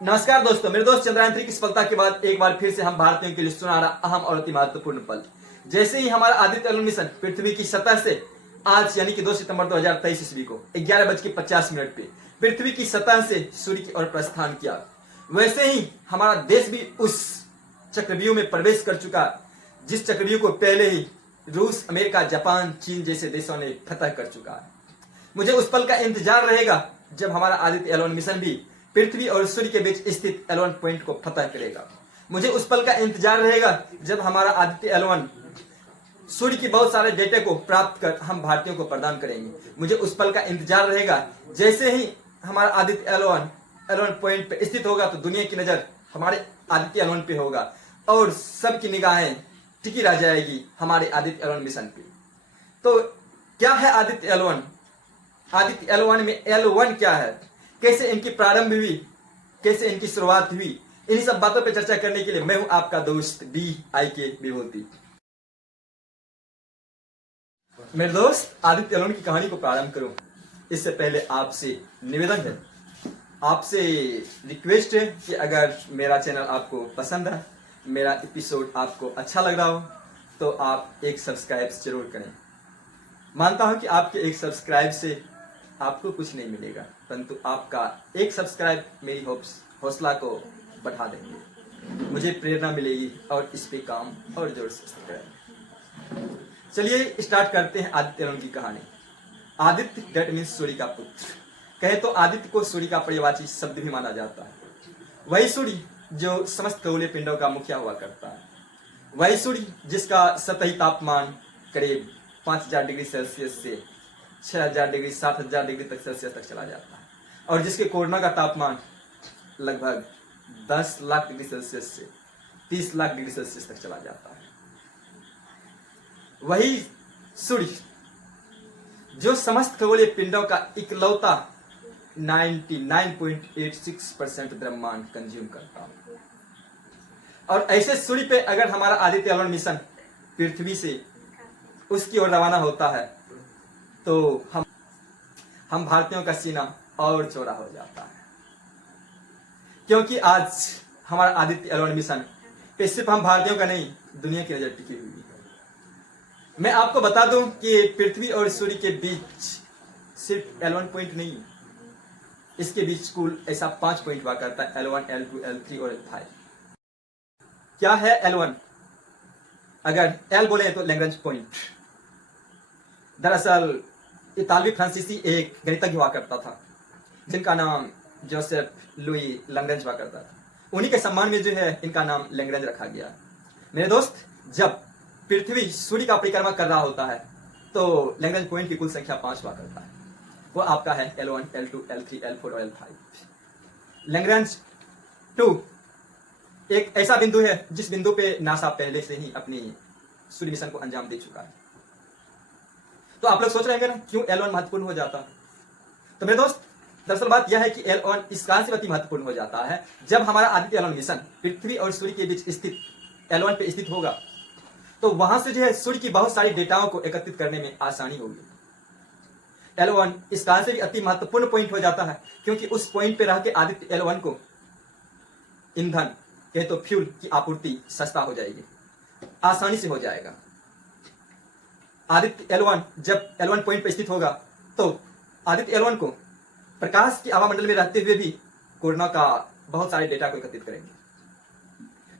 नमस्कार दोस्तों, मेरे दोस्त चंद्रयान 3 की सफलता के बाद एक बार फिर से हम भारतीयों के लिए सुना रहा अहम और अति महत्वपूर्ण पल। जैसे ही हमारा आदित्य एल मिशन पृथ्वी की सतह से आज यानी कि 2 सितंबर 2023 ईस्वी को 11:50 पे पृथ्वी की सतह से सूर्य की ओर प्रस्थान किया, वैसे ही हमारा देश भी उस चक्रव्यूह में प्रवेश कर चुका, जिस चक्रव्यूह को पहले ही रूस, अमेरिका, जापान, चीन जैसे देशों ने फतह कर चुका है। मुझे उस पल का इंतजार रहेगा जब हमारा आदित्य एल मिशन भी पृथ्वी और सूर्य के बीच स्थित L1 पॉइंट को फतह करेगा। मुझे उस पल का इंतजार रहेगा जब हमारा आदित्य L1 सूर्य के बहुत सारे डेटा को प्राप्त कर हम भारतीयों को प्रदान करेंगे। मुझे उस पल का इंतजार रहेगा जैसे ही हमारा आदित्य L1 पॉइंट पे स्थित होगा तो दुनिया की नजर हमारे आदित्य L1 पे होगा और सबकी निगाहें टिकी रह जाएगी हमारे आदित्य L1 मिशन पे। तो क्या है आदित्य L1? आदित्य L1 में L1 क्या है, कैसे इनकी प्रारंभ हुई, कैसे इनकी शुरुआत हुई, इन्हीं सब बातों पर चर्चा करने के लिए मैं हूं आपका दोस्त DIK विभूति। मेरे दोस्त, आदित्य एल की कहानी को प्रारंभ करूं इससे पहले आपसे निवेदन है, आपसे रिक्वेस्ट है कि अगर मेरा चैनल आपको पसंद है, मेरा एपिसोड आपको अच्छा लग रहा हो तो आप एक सब्सक्राइब जरूर करें। मानता हूं कि आपके एक सब्सक्राइब से आपको कुछ नहीं मिलेगा, परंतु आपका एक सब्सक्राइब मेरी हौसला को बढ़ा देंगे, मुझे प्रेरणा मिलेगी और इस पे काम और जोर से करें। चलिए स्टार्ट करते हैं आदित्य एल की कहानी। आदित्य डेट मीन्स सूर्य का पुत्र, कहे तो आदित्य को सूर्य का पर्यायवाची शब्द भी माना जाता है। वही सूर्य जो समस्त खगोलीय पिंडों का मुखिया हुआ करता है, वही सूर्य जिसका सतही तापमान करीब 5000 डिग्री सेल्सियस से 6000 डिग्री 7000 डिग्री तक सेल्सियस तक चला जाता है और जिसके कोरोना का तापमान लगभग 10 लाख डिग्री सेल्सियस से 30 लाख डिग्री सेल्सियस तक चला जाता है। वही सूर्य जो समस्त खगोलीय पिंडों का इकलौता 99.86% द्रव्यमान कंज्यूम करता है। और ऐसे सूर्य पे अगर हमारा आदित्य एल मिशन पृथ्वी से उसकी ओर रवाना होता है तो हम भारतीयों का सीना और चौड़ा हो जाता है, क्योंकि आज हमारा आदित्य एल मिशन पे सिर्फ हम भारतीयों का नहीं, दुनिया की नजर टिकी हुई है। मैं आपको बता दूं कि पृथ्वी और सूर्य के बीच सिर्फ L1 पॉइंट नहीं, इसके बीच कुल ऐसा 5 पॉइंट हुआ करता है, L1, L2, L3 और L5। क्या है L1? अगर L बोले तो लैग्रेंज पॉइंट। दरअसल इतालवी फ्रांसीसी एक गणितज्ञ हुआ करता था जिनका नाम जोसेफ लुई लैग्रेंज हुआ करता था। उन्हीं के सम्मान में जो है इनका नाम लैग्रेंज रखा गया। मेरे दोस्त, जब पृथ्वी सूर्य का परिक्रमा कर रहा होता है तो लैग्रेंज पॉइंट की कुल संख्या 5 हुआ करता है। वो आपका है L1, L2, L3, L4 और L5। लैग्रेंज 2 एक ऐसा बिंदु है जिस बिंदु पे नासा पहले से ही अपनी सूर्य मिशन को अंजाम दे चुका है। तो आप लोग सोच रहे हैं ना क्यों L1 महत्वपूर्ण हो जाता है? तो मेरे दोस्त, दरअसल बात यह है कि L1 इस कारण से अति महत्वपूर्ण हो जाता है जब हमारा आदित्य एल मिशन पृथ्वी और सूर्य के बीच स्थित L1 पे स्थित होगा तो वहां से जो है सूर्य की बहुत सारी डेटाओं को एकत्रित करने में आसानी होगी। L1 इस कारण से भी अति महत्वपूर्ण पॉइंट हो जाता है क्योंकि उस पॉइंट पे रह के आदित्य L1 को ईंधन कहे तो फ्यूल की आपूर्ति सस्ता हो जाएगी, आसानी से हो जाएगा। आदित्य L1 जब L1 पॉइंट पर स्थित होगा तो आदित्य L1 को प्रकाश के आवामंडल में रहते हुए भी कोरोना का बहुत सारे डेटा को एकत्रित करेंगे।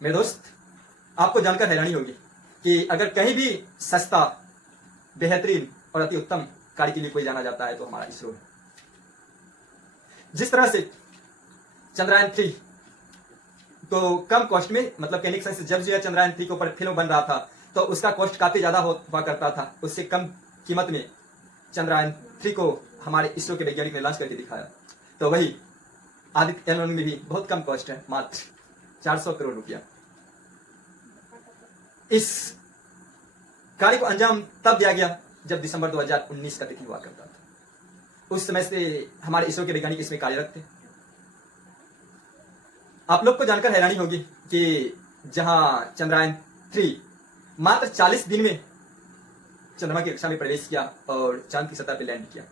मेरे दोस्त, आपको जानकर हैरानी होगी कि अगर कहीं भी सस्ता, बेहतरीन और अति उत्तम कार्य के लिए कोई जाना जाता है तो हमारा इसरो है। जिस तरह से चंद्रयान 3 तो कम कॉस्ट में, मतलब कहने से जब जो है चंद्रयान 3 के ऊपर फिल्म बन रहा था तो उसका कॉस्ट काफी ज्यादा हुआ करता था, उससे कम कीमत में चंद्रयान 3 को हमारे इसरो के वैज्ञानिक ने लॉन्च करके दिखाया। तो वही आदित्य एल में भी बहुत कम कॉस्ट है, मात्र 400 करोड़ रुपया। इस कार्य को अंजाम तब दिया गया जब दिसंबर 2019 का तिथि हुआ करता था। उस समय से हमारे इसरो के वैज्ञानिक इसमें कार्यरत थे। आप लोग को जानकर हैरानी होगी कि जहां चंद्रयान 3 मात्र 40 दिन में चंद्रमा की कक्षा में प्रवेश किया और चांद की सतह पर लैंड किया,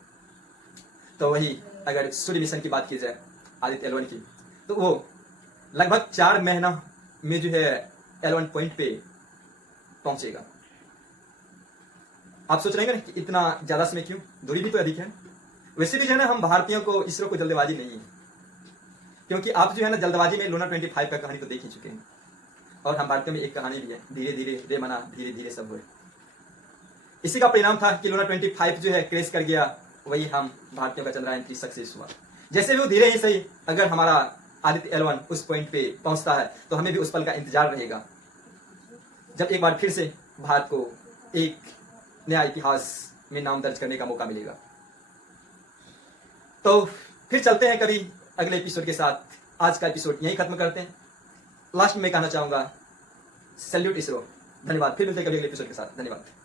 तो वही अगर सूर्य मिशन की बात की जाए आदित्य L1 की, तो वो लगभग 4 महीना में जो है L1 पॉइंट पे पहुंचेगा। आप सोच रहे हैं ना कि इतना ज्यादा समय क्यों, दूरी भी तो अधिक है। वैसे भी जो है ना हम भारतीयों को, इसरो को जल्दबाजी नहीं है, क्योंकि आप जो है ना जल्दबाजी में लूना 25 का कहानी तो देख ही चुके हैं। और हम भारतीयों में एक कहानी भी है, धीरे धीरे रे मना धीरे धीरे सब हुए। इसी का परिणाम था कि लूना 25 जो है क्रैश कर गया, वही हम भारतीयों का चंद्रयान 3 सक्सेस हुआ। जैसे भी वो धीरे ही सही, अगर हमारा आदित्य L1 उस पॉइंट पे पहुंचता है तो हमें भी उस पल का इंतजार रहेगा जब एक बार फिर से भारत को एक नया इतिहास में नाम दर्ज करने का मौका मिलेगा। तो फिर चलते हैं कभी अगले एपिसोड के साथ। आज का एपिसोड यहीं खत्म करते हैं। लास्ट में मैं कहना चाहूंगा, सैल्यूट इसरो। धन्यवाद। फिर मिलते हैं कभी अगले एपिसोड के साथ। धन्यवाद।